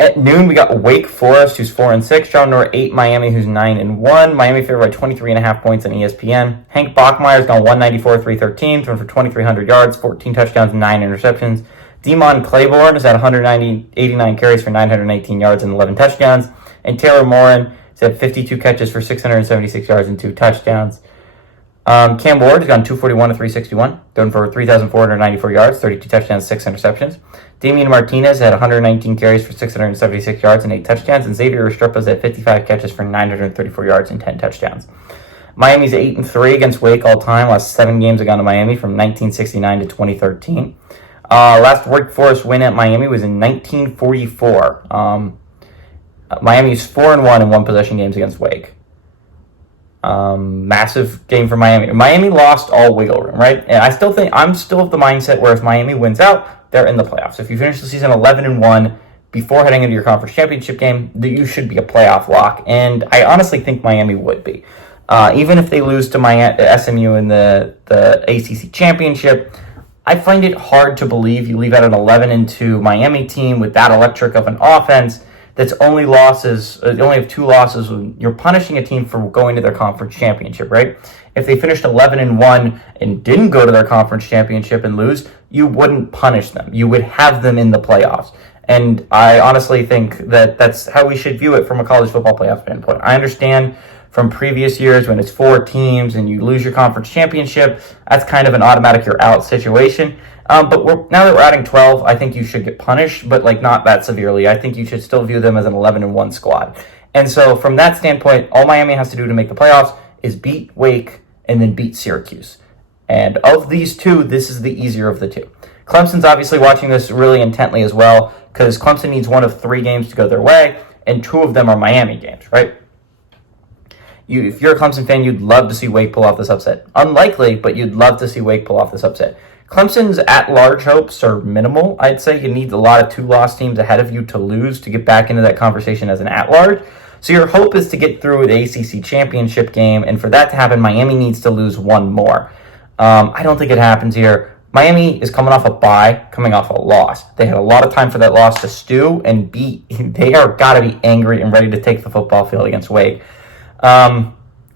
At noon, we got Wake Forest, who's 4-6. John Nor 8. Miami, who's 9-1. Miami favored by 23.5 points on ESPN. Hank Bachmeier's gone 194, 313, thrown for 2,300 yards, 14 touchdowns, 9 interceptions. Demond Claiborne is at 89 carries for 918 yards and 11 touchdowns. And Taylor Morin is at 52 catches for 676 yards and 2 touchdowns. Cam Ward has gone 241 to 361, thrown for 3,494 yards, 32 touchdowns, 6 interceptions. Damian Martinez had 119 carries for 676 yards and 8 touchdowns, and Xavier Restrepo's at 55 catches for 934 yards and 10 touchdowns. Miami's 8-3 against Wake all time. Last 7 games have gone to Miami from 1969 to 2013. Last Wake Forest win at Miami was in 1944. Miami's 4-1 in one-possession games against Wake. Massive game for Miami. Miami lost all wiggle room, right? And I'm still of the mindset where if Miami wins out, they're in the playoffs. If you finish the season 11-1 before heading into your conference championship game, you should be a playoff lock. And I honestly think Miami would be. Even if they lose to SMU in the ACC championship, I find it hard to believe you leave out an 11-2 Miami team with that electric of an offense that's only have 2 losses. You're punishing a team for going to their conference championship, right? If they finished 11-1 and didn't go to their conference championship and lose, you wouldn't punish them. You would have them in the playoffs. And I honestly think that that's how we should view it from a college football playoff standpoint. I understand from previous years when it's 4 teams and you lose your conference championship, that's kind of an automatic you're out situation. But now that we're adding 12, I think you should get punished, but not that severely. I think you should still view them as an 11-1 squad. And so from that standpoint, all Miami has to do to make the playoffs is beat Wake and then beat Syracuse. And of these 2, this is the easier of the 2. Clemson's obviously watching this really intently as well because Clemson needs 1 of 3 games to go their way, and 2 of them are Miami games, right? If you're a Clemson fan, you'd love to see Wake pull off this upset. Unlikely, but you'd love to see Wake pull off this upset. Clemson's at-large hopes are minimal. I'd say you need a lot of 2-loss teams ahead of you to lose to get back into that conversation as an at-large. So your hope is to get through the ACC championship game, and for that to happen, Miami needs to lose 1 more. I don't think it happens here. Miami is coming off a bye, coming off a loss. They had a lot of time for that loss to stew and beat. They are got to be angry and ready to take the football field against Wake.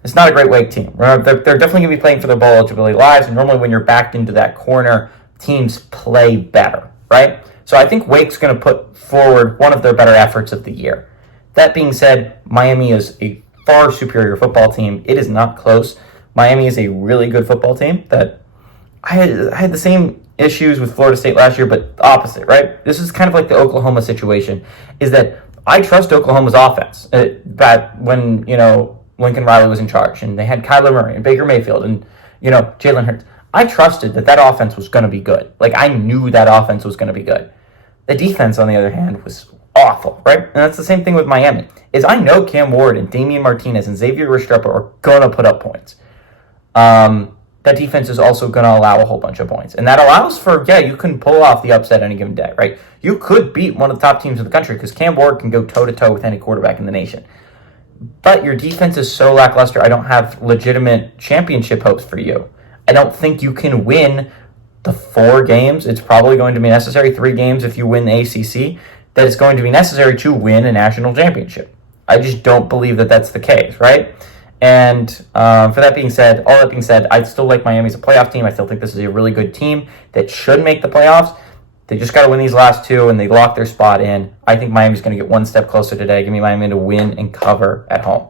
It's not a great Wake team. They're definitely going to be playing for their bowl eligibility lives, and normally when you're backed into that corner, teams play better, right? So I think Wake's going to put forward one of their better efforts of the year. That being said, Miami is a far superior football team. It is not close. Miami is a really good football team that I had the same issues with Florida State last year, but opposite, right? This is kind of like the Oklahoma situation, is that I trust Oklahoma's offense. Back when, Lincoln Riley was in charge, and they had Kyler Murray and Baker Mayfield and, Jalen Hurts. I trusted that offense was going to be good. I knew that offense was going to be good. The defense, on the other hand, was awful, right? And that's the same thing with Miami, is I know Cam Ward and Damian Martinez and Xavier Restrepo are going to put up points. That defense is also going to allow a whole bunch of points. And that allows for, you can pull off the upset any given day, right? You could beat one of the top teams in the country because Cam Ward can go toe-to-toe with any quarterback in the nation. But your defense is so lackluster, I don't have legitimate championship hopes for you. I don't think you can win the 4 games. It's probably going to be necessary, 3 games if you win the ACC, that it's going to be necessary to win a national championship. I just don't believe that that's the case, right? And all that being said, I still like Miami as a playoff team. I still think this is a really good team that should make the playoffs. They just got to win these last 2, and they lock their spot in. I think Miami's going to get 1 step closer today. Give me Miami to win and cover at home.